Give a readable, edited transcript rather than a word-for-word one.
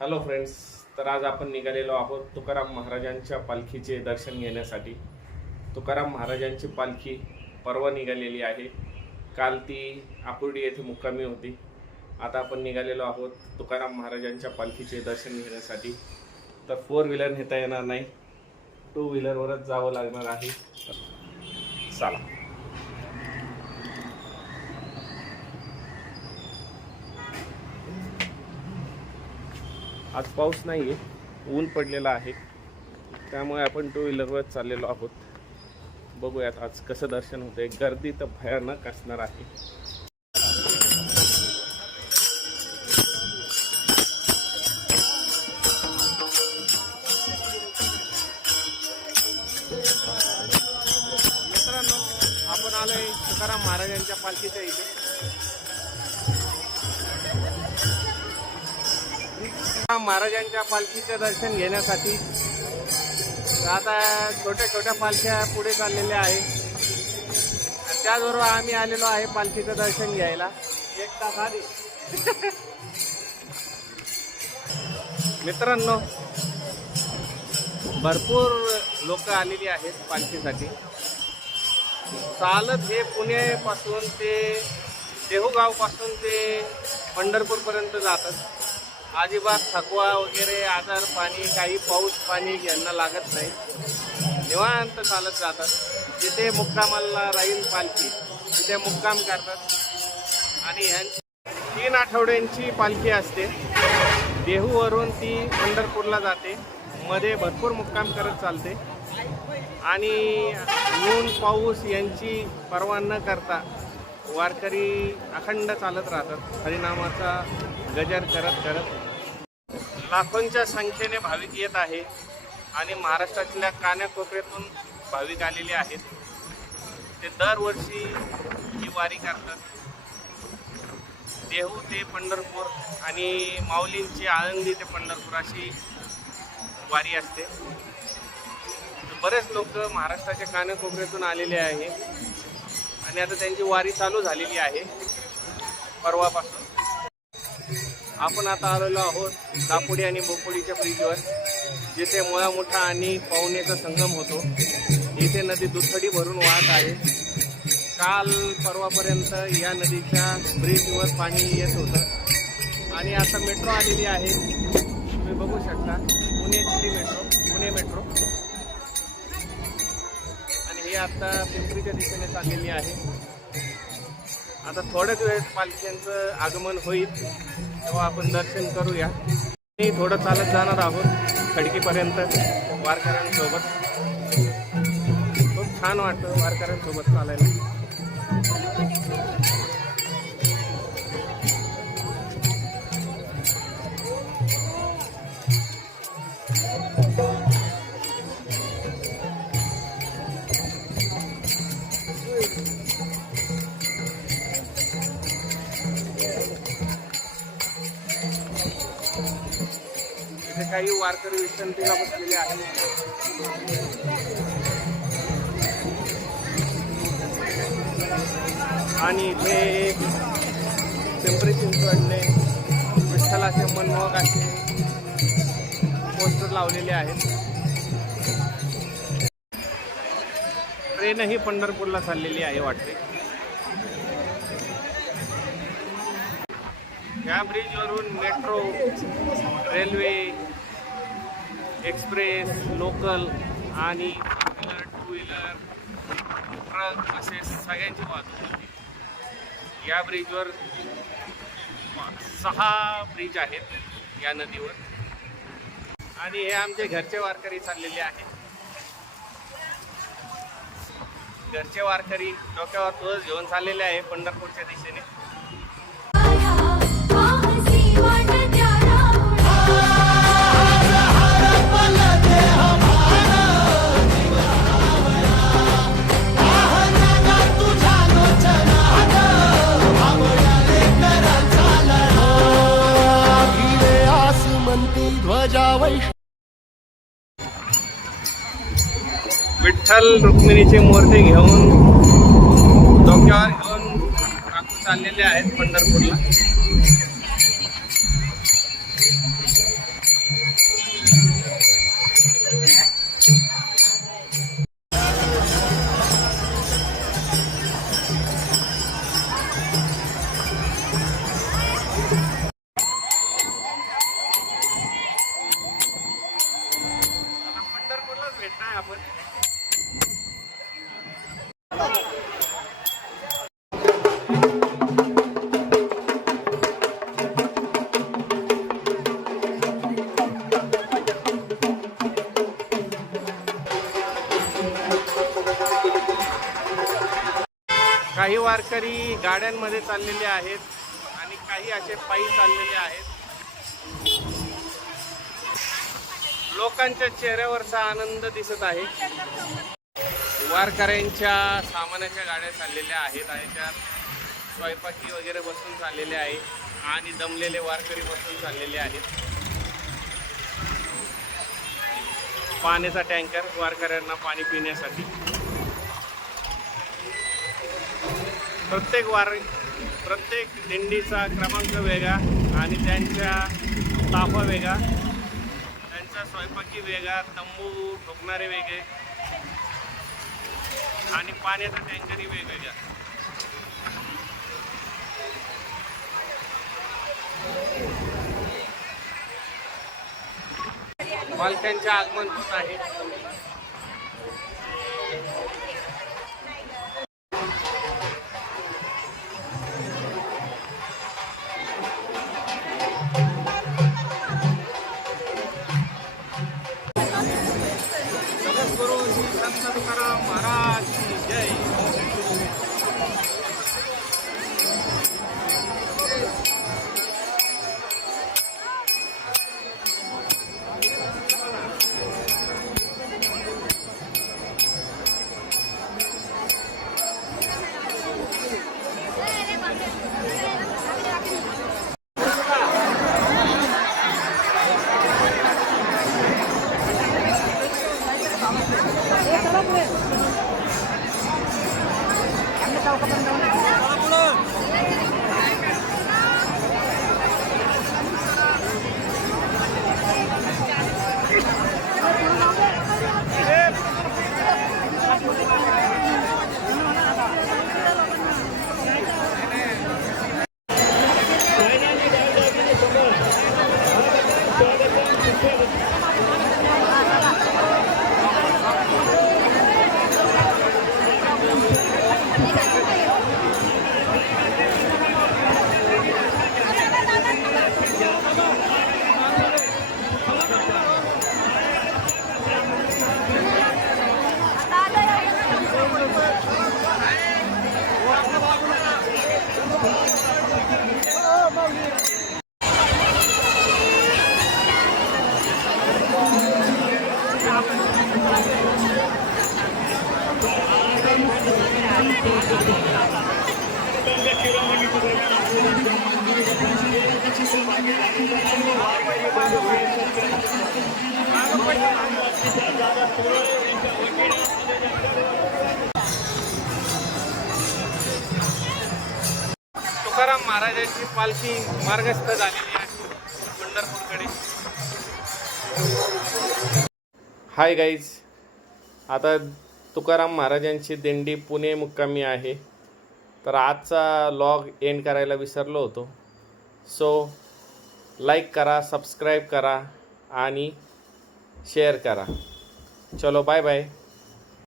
Hello friends, तर आज आपण निघालेलो आहोत तुकाराम महाराजांच्या पालखीचे दर्शन घेण्यासाठी। तुकाराम महाराजांची पालखी परवा निघालेली आहे। काल ती आकुर्डी येथे मुक्कामी होती। आता आपण निघालेलो आहोत तुकाराम महाराजांच्या पालखीचे दर्शन घेण्यासाठी। तर 4 व्हीलर नेता येणार नाही, 2 व्हीलरवरच जावं लागणार आहे। चला। आज पाऊस नाही आहे, ऊन पडलेला आहे, त्यामुळे आपण 2 व्हीलरवर चाललेलो आहोत। बघूयात आज कसं दर्शन होते। गर्दी तर भयानक असणार आहे। मित्रांनो, आपण आलोय तुकाराम महाराजांच्या पालखीच्या इथे। महाराजांच्या पालखीचे दर्शन घेण्यासाठी आता छोट्या छोट्या पालख्या पुढे चाललेल्या आहेत। त्याचबरोबर आम्ही आलेलो आहे पालखीचं दर्शन घ्यायला 1 तास आधी। मित्रांनो, भरपूर लोक आलेली आहेत पालखीसाठी। चालत हे पुण्यापासून ते देहूगाव पासून ते पंढरपूर पर्यंत जातात। अजिबात थकवा वगैरे, आजार पाणी, काही पाऊस पाणी यांना लागत नाही। निवांत चालत जातात। जिथे मुक्कामाला राहील पालखी तिथे मुक्काम करतात। आणि ह्यांची 3 आठवड्यांची पालखी असते। देहूवरून ती पंढरपूरला जाते। मध्ये भरपूर मुक्काम करत चालते आणि ऊन पाऊस यांची पर्वा न करता वारकरी अखंड चालत राहतात। हरिनामाचा गजर करत करत लाखोंच्या संख्येने भाविक येत आहे आणि महाराष्ट्रातल्या कानाकोपऱ्यातून भाविक आलेले आहेत। ते दरवर्षी ही वारी करतात। देहू ते पंढरपूर आणि माऊलींची आळंदी ते पंढरपूर अशी वारी असते। बरेच लोक महाराष्ट्राच्या कानाकोपऱ्यातून आलेले आहे आणि आता त्यांची वारी चालू झालेली आहे परवापासून। आपण आता आलेलो आहोत दापोडी आणि बोपोडीच्या ब्रिजवर, जिथे मुळामुठा आणि पवनेचा संगम होतो। इथे नदी दुथडी भरून वाहत आहे। काल परवापर्यंत या नदीच्या ब्रिजवर पाणी येत होतं आणि आता मेट्रो आलेली आहे। तुम्ही बघू शकता, पुणे मेट्रो आणि ही आता पिंपरीच्या दिशेने चाललेली आहे। आता थोड्याच वेळात पालख्यांचं आगमन होईल, तेव्हा आपण दर्शन करूया। मी थोडं चालत जाणार आहोत खडकीपर्यंत वारकऱ्यांसोबत। खूप छान वाटतं वारकऱ्यांसोबत चालायला। काही वारकरी विश्रांतीला बसलेले आहेत आणि इथे पिंपरी चिंचवडने विठ्ठलाचे मनमोहक असे पोस्टर लावलेले आहेत। ट्रेनही पंढरपूरला चाललेली आहे वाटते। या ब्रिजवरून मेट्रो, रेल्वे, एक्सप्रेस, लोकल आणि 2 व्हीलर, ट्रक असे सगळ्यांची वाहतूक होती। या ब्रिजवर 6 ब्रिज आहेत या नदीवर आणि हे आमचे घरचे वारकरी चाललेले आहेत। घरचे वारकरी डोक्यावर तुळस घेऊन चाललेले आहे पंढरपूरच्या दिशेने। विठ्ठल रुक्मिणीचे मूर्ती घेऊन डोक्यावर घेऊन काकू चाललेले आहेत पंढरपूरला। आपण. काही वारकरी गाड्यांमध्ये चाललेले आहेत आणि काही असे पायी चाललेले आहेत. लोकांच्या चेहऱ्यावरचा आनंद दिसत आहे. वारकऱ्यांच्या सामानाच्या गाड्या चाललेल्या आहेत आणि त्यात स्वयंपाकी वगैरे बसून चाललेले आहे आणि दमलेले वारकरी बसून चाललेले आहेत. पाण्याचा टँकर वारकऱ्यांना पाणी पिण्यासाठी. प्रत्येक दिंडीचा क्रमांक वेगळा आणि त्यांच्या ताफा वेगळा, त्यांचा स्वयंपाकी वेगळा, तंबू ठोकणारे वेगळे आणि पाण्याचा टँकरही वेगवेगळा. पालख्यांचे आगमन होत आहे. जगद्गुरु श्री संत तुकाराम महाराज की जय. तुकाराम महाराजांची पालखी मार्गस्थ झालेली आहे पंढरपूरकडे. हाय गाईज, आता तुकाराम महाराजांची दिंडी पुणे मुक्कामी आहे. तर आजचा लॉग एंड करायला विसरलो होतो. सो लाईक करा, सबस्क्राईब करा आणि शेअर करा. चलो बाय बाय.